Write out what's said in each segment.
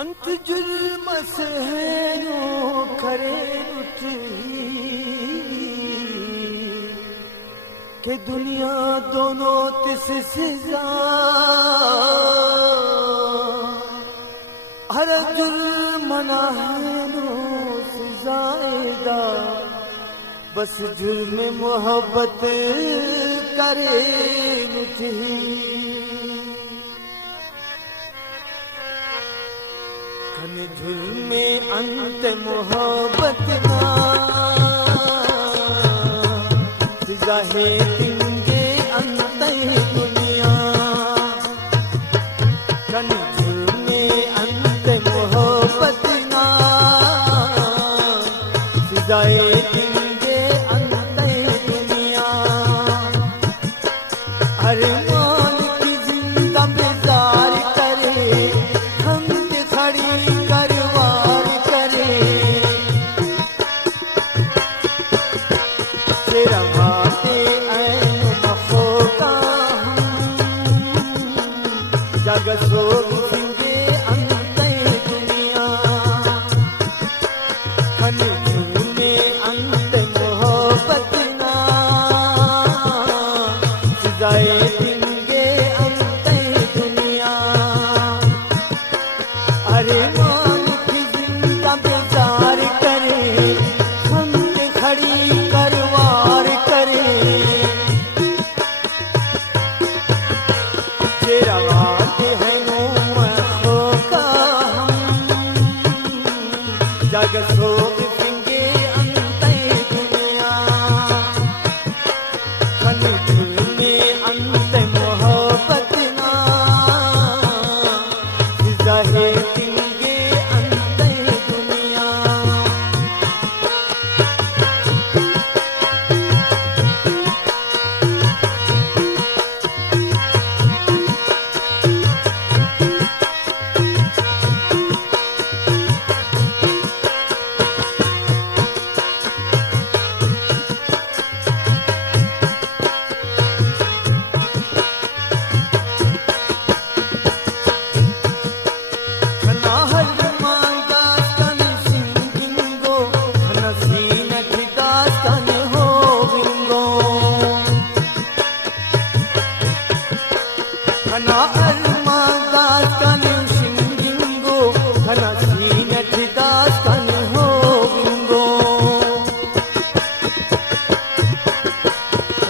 अंत जुल्म सहनो करे उठी के दुनिया दोनों तिस सजा हर जुल्म नाहनो सजाएदा बस जुल्म मोहब्बत करे उठी जुल्मे अंत मोहब्बत ना सजा है तिंगे अंत दुनिया कन जुल्मे अंत मोहब्बत ना सजा है तिंगे अंत दुनिया हर मान की जिंदा बेजार करे हम खड़ी सोग सिंगे अंत दुनिया खन झूमे अंत मोहब्बत ना सजाए सिंगे अंत दुनिया अरे मान की जिंदा बेजार करे हम खड़ी करवार करे तेरा जग सोग सिंगे अंत दुनिया खन झूमे अंत मोहब्बत ना सजा है सिंगे अंत दुनिया खना अरमा दास कने शिंगिंगो खना सीनठ दास कने हो बिंगो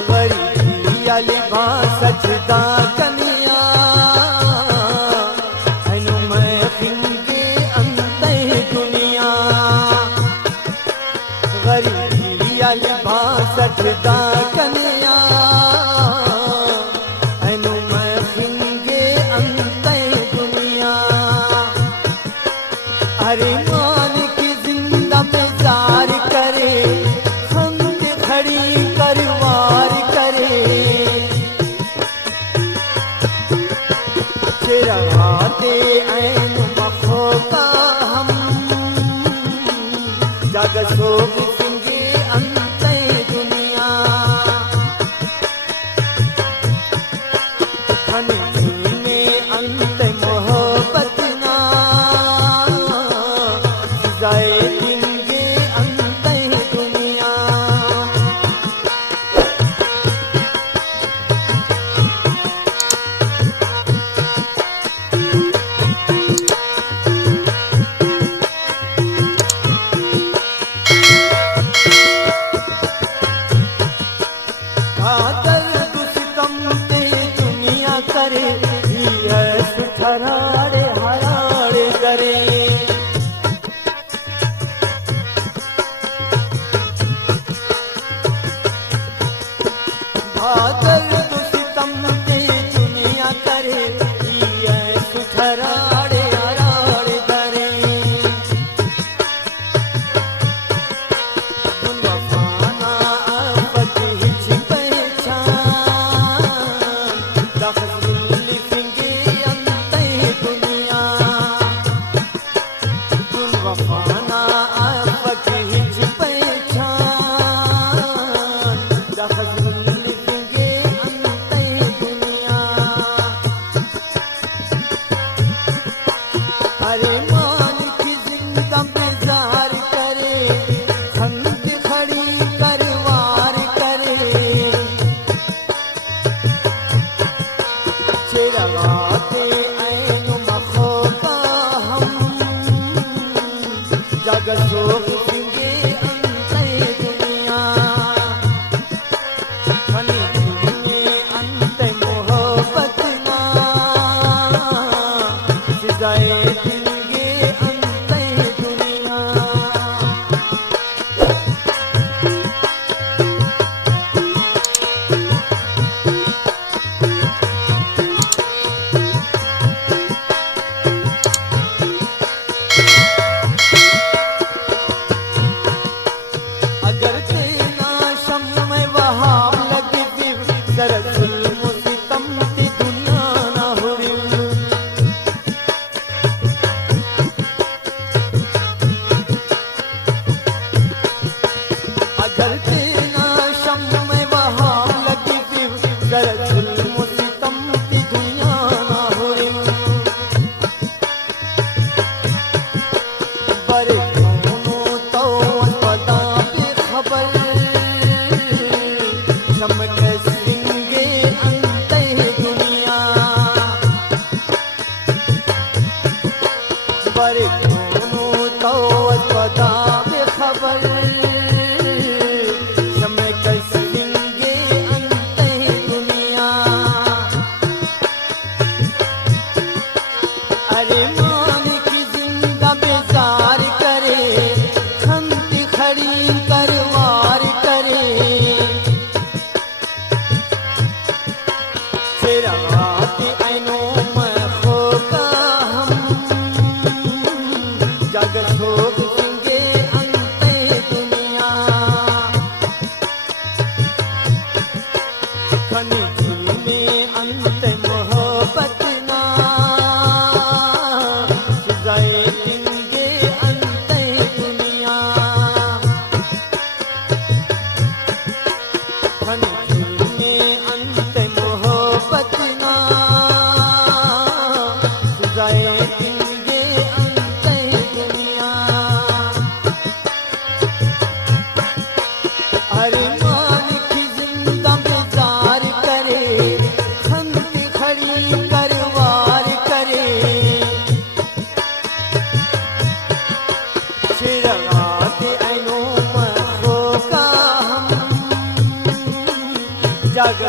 वरी अली बा सजदा कनिया हनु मैं फिंगे अंत दुनिया वरी अली बा सजदा कनिया हरे मान की जिंदा बेजार करे हम खड़ी करवार करे तेरा हाथे ऐन मखो का हम जग सोग सिंगे अंत दुनिया खन झूमे अंत मोहब्बत पर दोनों तो पता बेखबर समय कैसे लेंगे अंते दुनिया अरे मान की जिंदा बेजार करे खंत खड़ी करवार करे फिर आती ऐनो में होगा जगत भोग देंगे अंते दुनिया खनिजी में अंत मोहब्बत ना सजाए देंगे अंते दुनिया खनिजी में अंत मोहब्बत ना सजाए देंगे अंते दुनिया अरे मालिक जिंदा बेजार करे खंत खड़ी करवार करे चिरगाते ऐनो में होगा हम जग